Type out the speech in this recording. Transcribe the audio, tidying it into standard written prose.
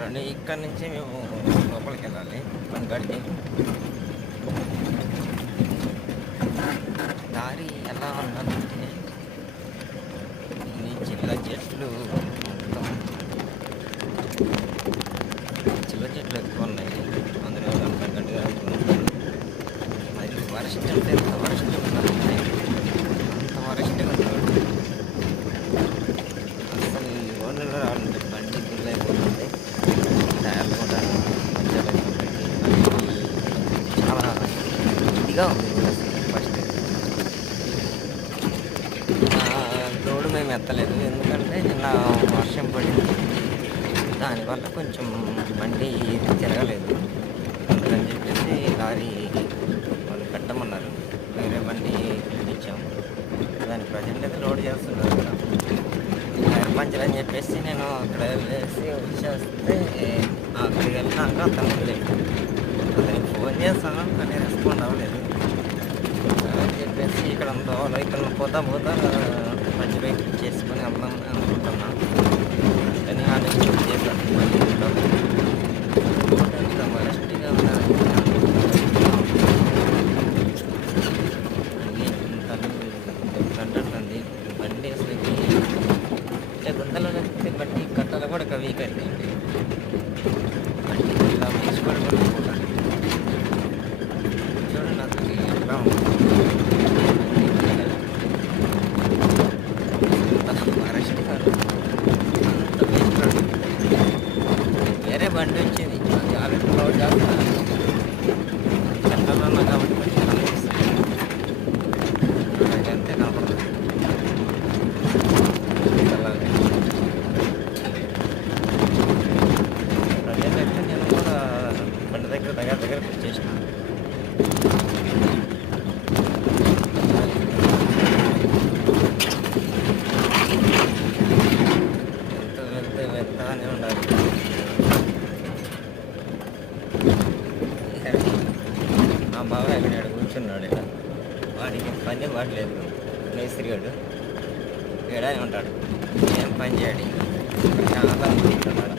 చూడండి ఇక్కడ నుంచి మేము లోపలికి వెళ్ళాలి పనికాడికి. దారి ఎలా ఉండాలంటే ఈ చిల్ల చెట్లు మొత్తం చిల్ల చెట్లు ఎక్కువ ఉన్నాయి. అందులో గడ్డగా ఉంటారు. మరి వరస్ట్ అంటే ఎంత వరస్ట్ ఉండాలంటే అంత వరస్ట్గా ఉంటాడు. అసలు ఈ రోడ్లలో రావాలంటే బండి గుళ్ళు అయిపోతుంది. టైర్లు కూడా మధ్యలో చాలా ఇదిగా ఉంది ఫస్ట్. రోడ్డు మేము ఎత్తలేదు ఎందుకంటే నిన్న వర్షం పడింది. దానివల్ల కొంచెం బండి తిరగలేదు. అందుకని చెప్పేసి లారీ వాళ్ళు పెట్టమన్నారు. వేరే బండి ఇచ్చాము. దాని ప్రజెంట్ అయితే లోడ్ చేస్తున్నారు ఇక్కడ. టైర్ పంచర్ అని చెప్పేసి నేను అక్కడ వెళ్ళేసి వచ్చేస్తే అక్కడికి వెళ్ళినాక అతను లేదు. అతనికి ఫోన్ చేస్తాను కానీ రెస్పాండ్ అవ్వలేదు అని చెప్పేసి ఇక్కడ ఇక్కడ పోతా మంచి బైక్ చేసుకొని వెళ్దామని అనుకుంటున్నాను. కానీ ఆ నుంచి చేశాను అంత వరస్ట్గా ఉన్నది. కంటుంది బండి అసలు ఇట్లా గుంతలో లేకపోతే బండి కట్టాలి కూడా వీక్ అయిపోయింది. బండి ఇలా వేసుకోవడం కూడా చూడండి అసలు ఎట్లా వరస్ట్గా అంత వేసుకోవడం. వేరే బండి వచ్చింది అది ఆల్రెడీ లోడ్ చేస్తాను సెంటర్లో కాబట్టి కొంచెం కనిపిస్తుంది. అంతే కనపడదు. ప్రజెంట్ అయితే నేను కూడా బండి దగ్గరకు వచ్చేసిన. వెళ్తానే ఉండాలి. మా బాబాయ్ అక్కడ కూర్చున్నాడు. ఇక్కడ వాడికి పని పడలేదు. మేస్త్రిగాడు ఏడానే ఉంటాడు. ఏం పని చేయడు. చాలా కూర్చుంటున్నాడు.